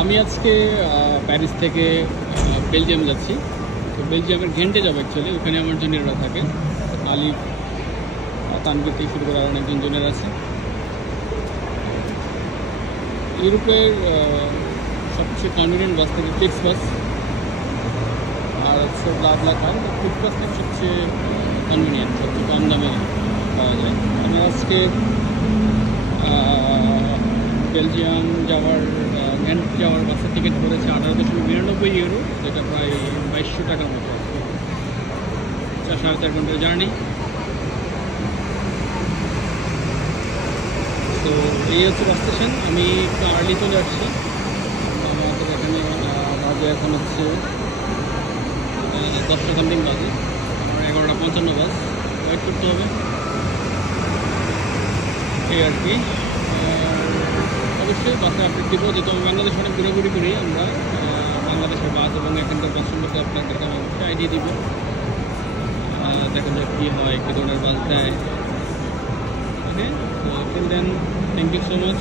আমি আজকে প্যারিস থেকে বেলজিয়াম যাচ্ছি। তো বেলজিয়ামের ঘেন্টে যাবো অ্যাকচুয়ালি, ওখানে আমার জুনিয়ররা থাকে। আলিফ, তানভীর থেকে শুরু করে আর অনেকজন জুনিয়র আছে। ইউরোপের সবচেয়ে কনভিনিয়েন্ট বাস থেকে ফ্লিক্স বাস, আর হচ্ছে ব্লা কার। ফ্লিক্স বাসটা সবচেয়ে কনভিনিয়েন্ট, সবচেয়ে কম দামে পাওয়া যায়। আমার আজকে বেলজিয়াম যাওয়ার ঘেন্ট যাওয়ার বাসের টিকিট পড়েছে 18.99 ইউরো, যেটা প্রায় 2200 টাকার মতো। 4.5 ঘন্টার জার্নি। তো এই হচ্ছে বাস স্টেশন। আমি একটু আর্লি চলে আসছি। আমাদের এখানে বাজে এখন হচ্ছে 10টা সামথিং বাজে। আমার 11:55 বাস, ওয়েট করতে হবে এই আর কি। অবশ্যই বাসে আপডেট দিব, যেহেতু আমি বাংলাদেশ অনেক ঘোরাঘুরি করি। আমরা বাংলাদেশের বাস এবং এখানকার বাস সম্পর্কে আপনাদেরকে আমি অবশ্যই আইডিয়া দিব। দেখা যাক কী হয়, কী ধরনের বাস দেয়। ওকে, তো till then, thank you so much.